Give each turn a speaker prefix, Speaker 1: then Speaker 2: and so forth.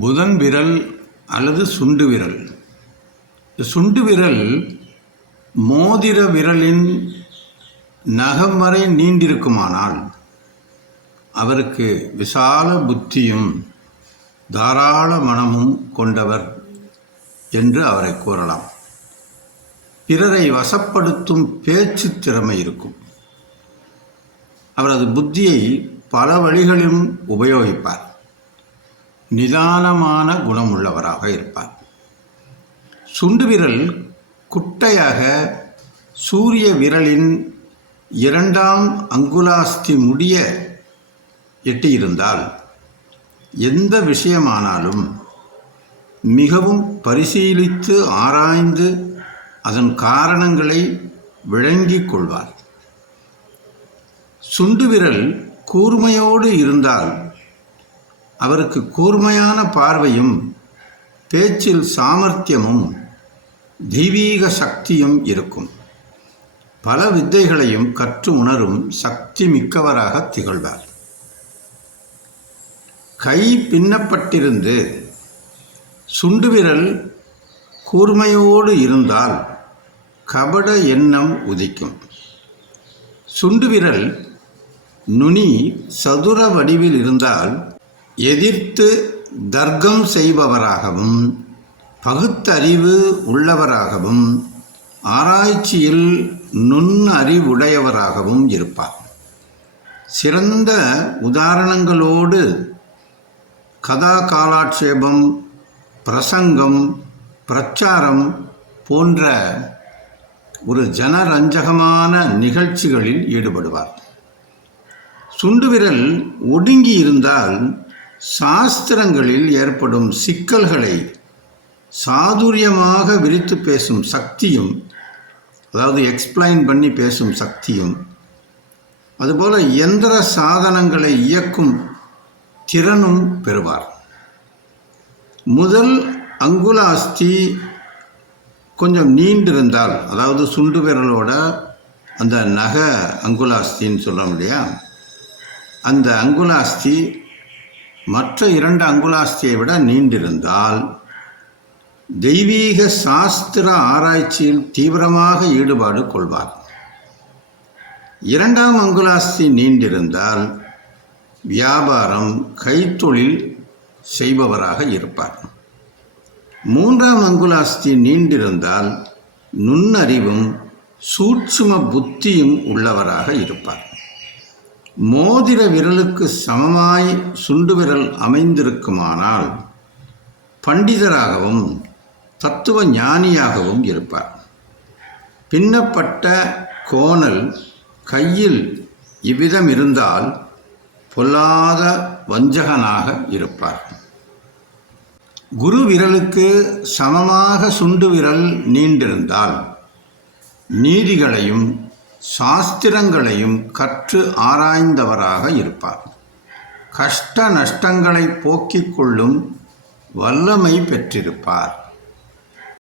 Speaker 1: புதன் விரல் அல்லது சுண்டு விரல். சுண்டு விரல் மோதிர விரலின் நகம் வரை நீண்டிருக்குமானால் அவருக்கு விசால புத்தியும் தாராள மனமும் கொண்டவர் என்று அவரை கூறலாம். பிறரை வசப்படுத்தும் பேச்சு திறமை இருக்கும். அவரது புத்தியை பல வழிகளிலும் உபயோகிப்பார். நிதானமான குணமுள்ளவராக இருப்பார். சுண்டு விரல் குட்டையாக சூரிய விரலின் இரண்டாம் அங்குலாஸ்தி முடிய எட்டியிருந்தால் எந்த விஷயமானாலும் மிகவும் பரிசீலித்து ஆராய்ந்து அதன் காரணங்களை விளங்கிக் கொள்வார். சுண்டு விரல் கூர்மையோடு இருந்தால் அவருக்கு கூர்மையான பார்வையும் பேச்சில் சாமர்த்தியமும் தெய்வீக சக்தியும் இருக்கும். பல வித்தைகளையும் கற்று உணரும் சக்தி மிக்கவராக திகழ்வார். கை பின்னப்பட்டிருந்து சுண்டுவிரல் கூர்மையோடு இருந்தால் கபட எண்ணம் உதிக்கும். சுண்டுவிரல் நுனி சதுர வடிவில் இருந்தால் எதிர்த்து தர்க்கம் செய்பவராகவும் பகுத்தறிவு உள்ளவராகவும் ஆராய்ச்சியில் நுண்ணறிவுடையவராகவும் இருப்பார். சிறந்த உதாரணங்களோடு கதா காலாட்சேபம் பிரசங்கம் பிரச்சாரம் போன்ற ஒரு ஜனரஞ்சகமான நிகழ்ச்சிகளில் ஈடுபடுவார். சுண்டுவிரல் ஒடுங்கி இருந்தால் சாஸ்திரங்களில் ஏற்படும் சிக்கல்களை சாதுரியமாக விரித்து பேசும் சக்தியும் அதாவது எக்ஸ்பிளைன் பண்ணி பேசும் சக்தியும் அதுபோல் எந்திர சாதனங்களை இயக்கும் திறனும் பெறுவார். முதல் அங்குல அஸ்தி கொஞ்சம் நீண்டிருந்தால் அதாவது சுண்டு விரலோட அந்த நக அங்குலாஸ்தின்னு சொல்கிறோம் இல்லையா? அந்த அங்குலாஸ்தி மற்ற இரண்டு அங்குலாஸ்தியை விட நீண்டிருந்தால் தெய்வீக சாஸ்திர ஆராய்ச்சியில் தீவிரமாக ஈடுபாடு கொள்வார். இரண்டாம் அங்குலாஸ்தி நீண்டிருந்தால் வியாபாரம் கைத்தொழில் செய்பவராக இருப்பார். மூன்றாம் அங்குலாஸ்தி நீண்டிருந்தால் நுண்ணறிவும் சூட்சும புத்தியும் உள்ளவராக இருப்பார். மோதிர விரலுக்கு சமமாய் சுண்டு விரல் அமைந்திருக்குமானால் பண்டிதராகவும் தத்துவ ஞானியாகவும் இருப்பார். பின்னப்பட்ட கோணல் கையில் இவ்விதம் இருந்தால் பொல்லாத வஞ்சகனாக இருப்பார். குரு விரலுக்கு சமமாக சுண்டு விரல் நீண்டிருந்தால் நீதிகளையும் சாஸ்திரங்களையும் கற்று ஆராய்ந்தவராக இருப்பார். கஷ்ட நஷ்டங்களை போக்கிக் கொள்ளும் வல்லமை பெற்றிருப்பார்.